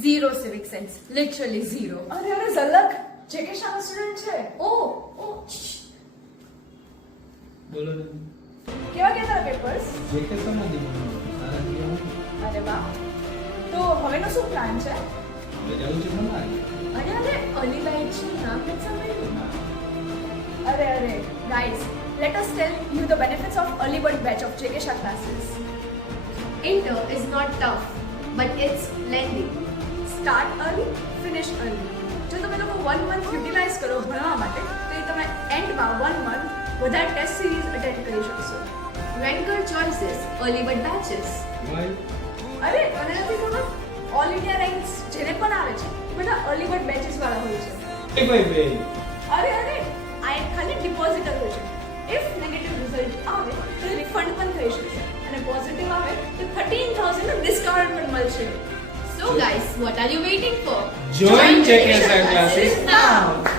zero civic sense, literally zero. અરે ઝલક જેકે શાળા સ્ટુડન્ટ છે. Oh, બોલો ને કેવા ગયા તારા પેપર્સ? જે કે તમે દીધું સારા ગયા અરે વાહ. તો હવેનો શું પ્લાન છે? હવે જવું છે તમારે અરે early batch નું નામ નથી સાંભળ્યું? અરે guys, let us tell you the benefits of early bird batch of JK Shah classes. Inter is not tough, but it's lengthy. Start early, finish early. જો તમે લોકો 1 month યુટિલાઇઝ કરો ભણવા માટે તો એ તમે એન્ડમાં 1 month વધારે ટેસ્ટ સિરીઝ અટેન્ડ કરી શકશો. Ranker choices, early bird batches. ભાઈ અરે મને નથી ખબર, ઓલ ઇન્ડિયા રેન્ક્સ જેને પણ આવે છે એ બધા અર્લી બર્ડ બેચીસ વાળા હોય છે. એ ભાઈ બે અરે આ એક ખાલી ડિપોઝિટર હોય છે. ઇફ નેગેટિવ રિઝલ્ટ આવે તો રિફંડ પણ થઈ શકશે અને પોઝિટિવ આવે તો 13,000 નું ડિસ્કાઉન્ટ પણ મળશે. So guys, what are you waiting for? Join JK Shah classes now.